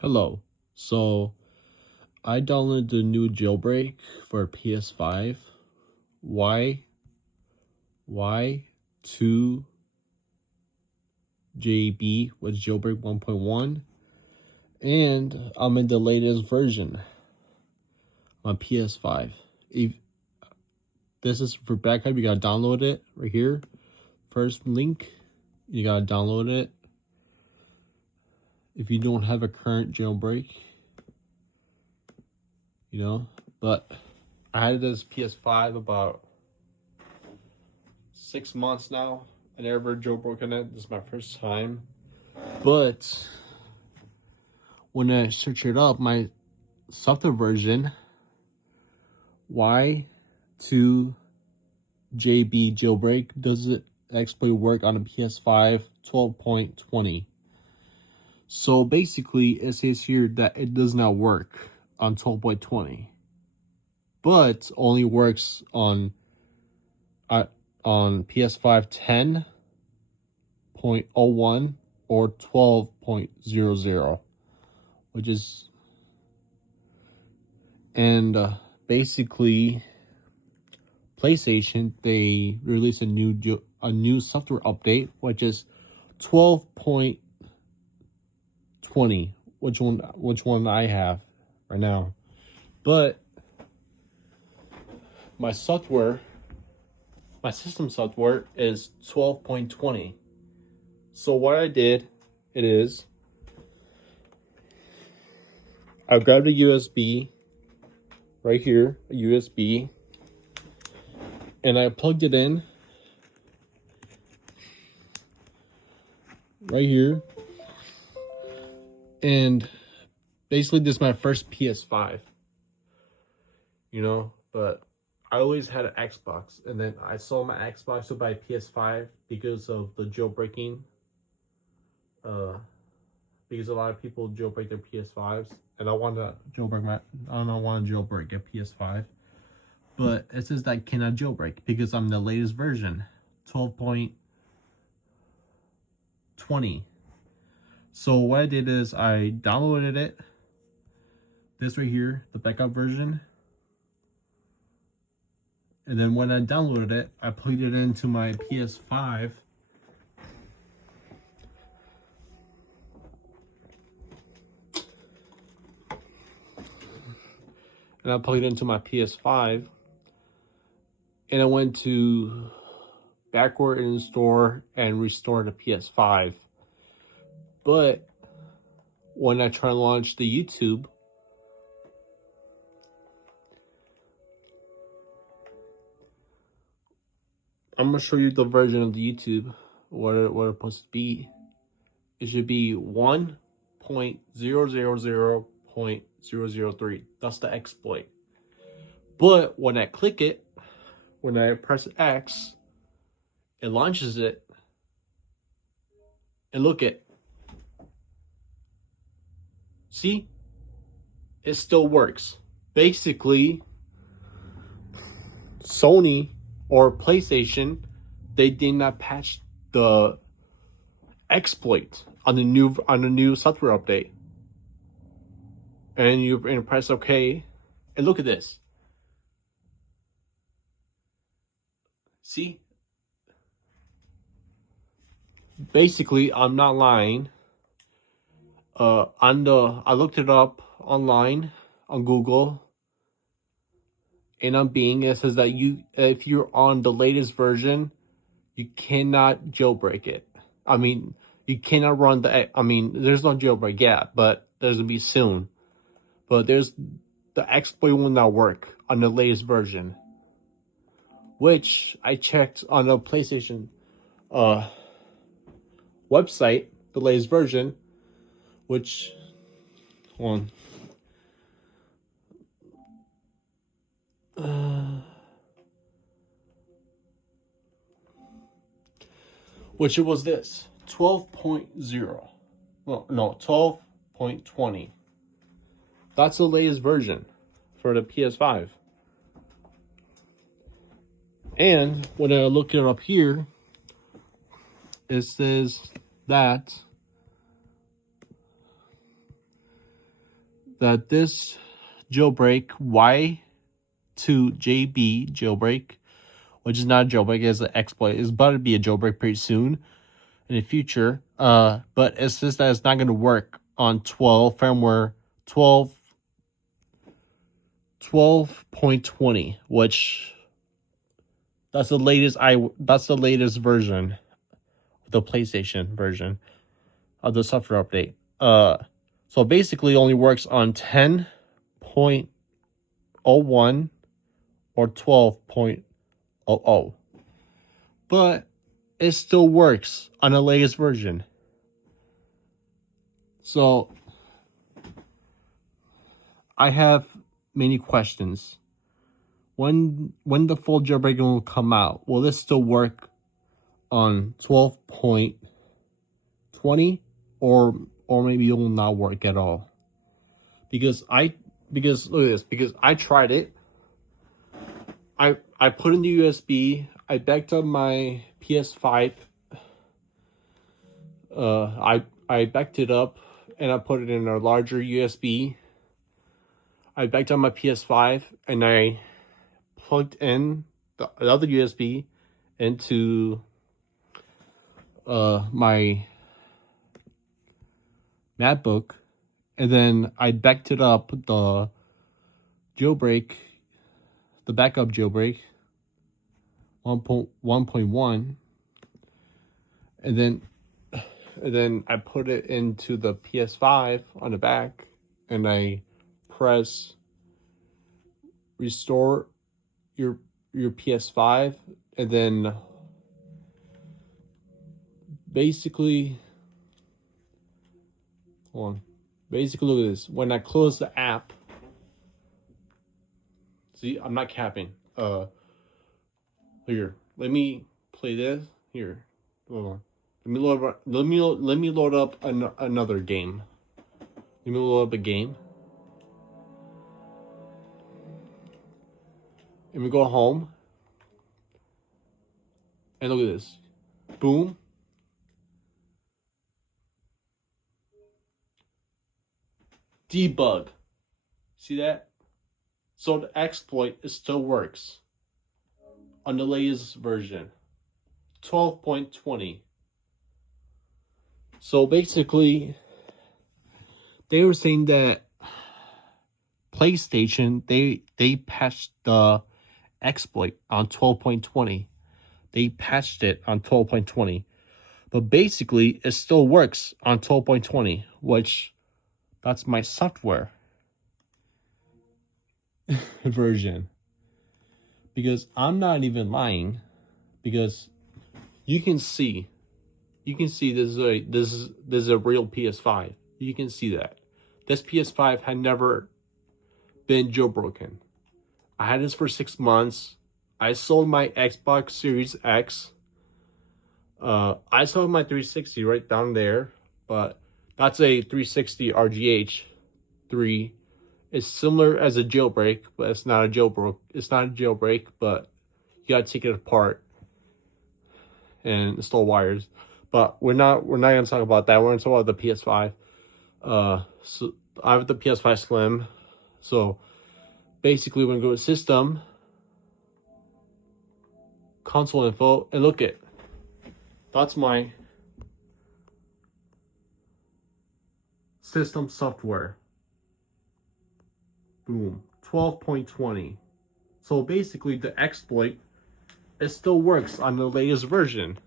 Hello. So I downloaded the new jailbreak for PS5. Y2JB with jailbreak 1.1, and I'm in the latest version on PS5. If this is for backup, you gotta download it right here. First link, you gotta download it. If you don't have a current jailbreak, but I had this PS5 about 6 months now. I never jailbroken it. This is my first time. But when I search it up, my software version Y2JB jailbreak does it exploit work on a PS5 12.20. So basically, it says here that it does not work on 12.20, but only works on PS5 10.01 or 12.00, which is, and basically PlayStation, they released a new software update, which is 12.20, which one I have right now. But my system software is 12.20. So what I did, I grabbed a USB right here, a USB, and I plugged it in right here. And basically, this is my first PS5, but I always had an Xbox, and then I sold my Xbox to buy PS5 because of the jailbreaking. Because a lot of people jailbreak their PS5s, and I want to jailbreak a PS5, but it says that I cannot jailbreak because I'm the latest version, 12.20. So what I did is I downloaded it, this right here, the backup version, and then when I downloaded it, I plugged it into my PS5. And I plugged it into my PS5, and I went to backward install and restore the PS5. But when I try to launch the YouTube, I'm gonna show you the version of the YouTube, what it's supposed to be. It should be 1.000.003. That's the exploit. But when I click it, when I press X, it launches it. And look at, see? It still works. Basically, Sony or PlayStation, they did not patch the exploit on the new software update. And you press OK, and look at this. See? Basically, I'm not lying. I looked it up online on Google, and on Bing, it says that if you're on the latest version, you cannot jailbreak it. I mean, you cannot run there's no jailbreak yet, but there's gonna be soon. But the exploit will not work on the latest version, which I checked on the PlayStation website, the latest version, which one. Which it was this 12.0. Well, no, 12.20. That's the latest version for the PS5. And when I look it up here, it says that that this jailbreak, Y2JB jailbreak, which is not a jailbreak, it's an exploit, is about to be a jailbreak pretty soon in the future. But it says that it's not going to work on firmware 12.20, which that's the latest version, the PlayStation version of the software update. So basically only works on 10.01 or 12.00. But it still works on the latest version. So I have many questions. When the full jailbreak will come out, will this still work on 12.20 or maybe it will not work at all? Because look at this, because I tried it. I put in the USB, I backed up my PS5. I backed it up and I put it in a larger USB. I backed up my PS5 and I plugged in the other USB into my MacBook, and then I backed it up the backup jailbreak 1.1, and then I put it into the PS5 on the back, and I press restore your PS5, and then basically look at this. When I close the app, see, I'm not capping. Here, let me play this. Here, hold on. Let me load up another game. Let me load up a game. And we go home. And look at this. Boom. Debug. See that? So the exploit, it still works on the latest version, 12.20. So basically, they were saying that PlayStation, they patched the exploit on 12.20. They patched it on 12.20. But basically, it still works on 12.20, which that's my software version. Because I'm not even lying, because you can see this is a real PS5. You can see that this PS5 had never been jailbroken. I had this for 6 months. I sold my Xbox Series X. I sold my 360 right down there, but that's a 360 RGH 3. It's similar as a jailbreak, but it's not a jailbreak. It's not a jailbreak, but you gotta take it apart and install wires. But we're not gonna talk about that. We're gonna talk about the PS5. So I have the PS5 Slim. So basically, we're gonna go to System, Console Info, and look at. That's my system software. Boom. 12.20. So basically, the exploit, it still works on the latest version.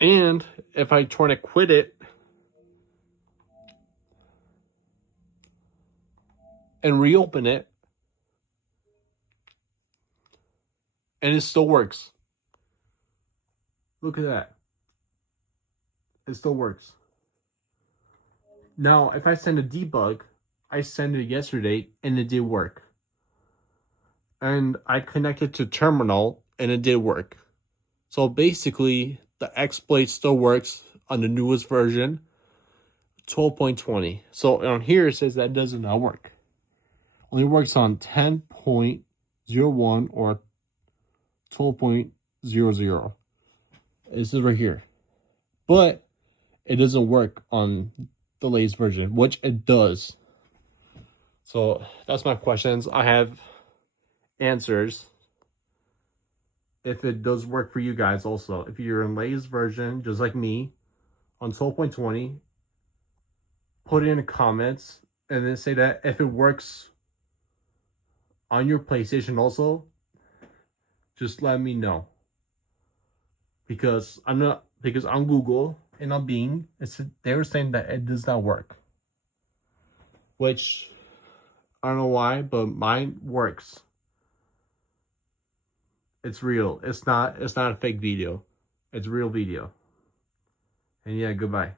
And if I try to quit it and reopen it, and it still works. Look at that. It still works. Now, if I send a debug, I sent it yesterday and it did work. And I connected to terminal and it did work. So basically, the exploit still works on the newest version, 12.20. So on here it says that does not work. Only works on 10.01 or 12.00. This is right here. But it doesn't work on the latest version, which it does. So that's my questions. I have answers. If it does work for you guys also. If you're in latest version, just like me, on 12.20, put it in the comments and then say that if it works on your PlayStation also, just let me know. Because on Google and on Bing, they were saying that it does not work. Which I don't know why, but mine works. It's real. It's not a fake video. It's real video. And yeah, goodbye.